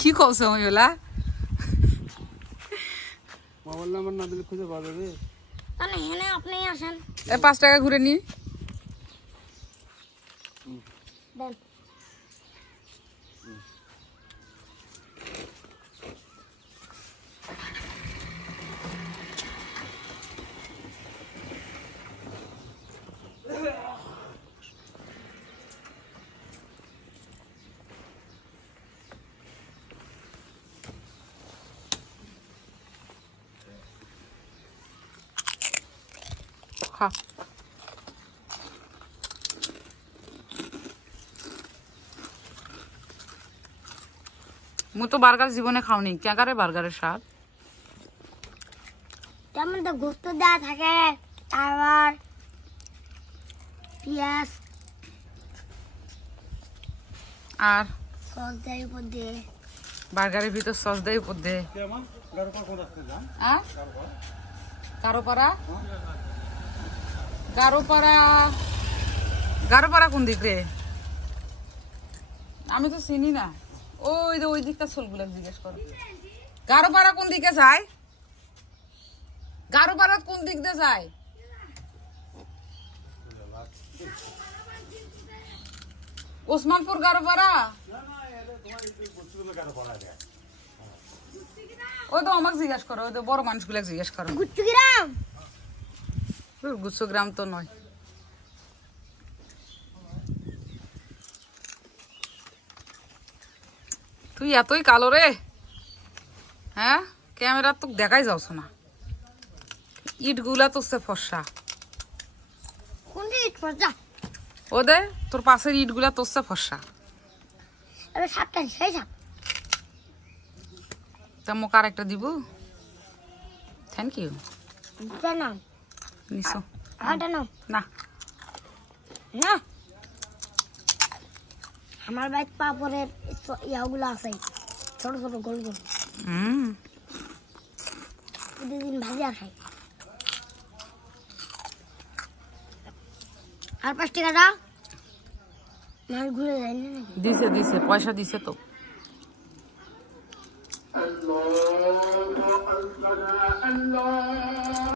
কি কইছো OLA mobile number না দিলে খুঁজে পাওয়া যাবে না এনে আপনি আসেন এ 5 টাকা ঘুরে নি দেন খা মু তো বার্গার জীবনে খাওনি কেগারে বার্গারের স্বাদ তেমন তো গোস্ত দেওয়া থাকে আবার পেঁয়াজ আর সস দেয় উপর দিয়ে বার্গারের ভিতর সস দেয় উপর দিয়ে গারোপাড়া গারোপাড়া গারোপাড়া কোন দিক রে আমি তো চিনি না ওই যে ওই দিকটা চুলগুলো জিজ্ঞেস করো গারোপাড়া কোন দিকে যায় গারোপাড়া কোন দিক দিয়ে যায় ওসমানপুর গারোপাড়া ওই তো আমাকে জিজ্ঞাসা করো ওই তো বড় মানুষগুলো জিজ্ঞেস করো গুচ্ছগ্রাম গুচ্ছগ্রাম তো নয় তুই এতই কালো রে হ্যাঁ ক্যামেরা তো দেখাই যাওছ না ইট গুলা তো ফর্সা কোন ইট ফর্সা ও দে তোর পাশের ইট গুলা তোর ফর্সা আরে সাপটা সেই সাপ তা মোক আর একটা দিব থ্যাংক ইউ না নিছো আটা নাও না না আমার বাইক পাপড়ের ইয়াগুলো আছে ছোট ছোট গোল গোল প্রতিদিন ভাজা খাই আর 5 টাকা দাও মাল ঘুরে যায় না নাকি দিছে দিছে পয়সা দিছে তো Allah